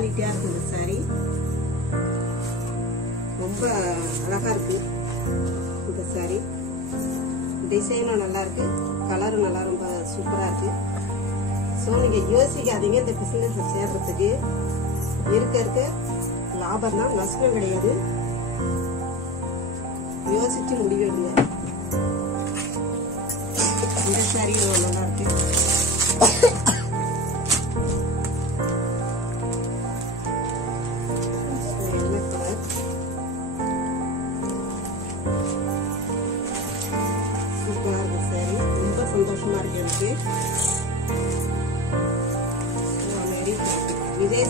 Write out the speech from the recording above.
குவாலிட்டியாக இருக்குது இந்த சாரி. ரொம்ப அழகாக இருக்குது இந்த சாரி. டிசைனும் நல்லா இருக்கு, கலரும் நல்லா ரொம்ப சூப்பராக இருக்கு. ஸோ நீங்கள் யோசிக்காதீங்க இந்த பிஸ்னஸ் சேர்றதுக்கு. இருக்க லாபம் தான், நஷ்டம் கிடையாது. யோசிச்சு முடிவெடுங்க. இந்த சாரி நல்லா இருக்கு. சூப்பரா இருக்கு சாரி. ரொம்ப சந்தோஷமா இருக்கு எனக்கு. வெரி இதே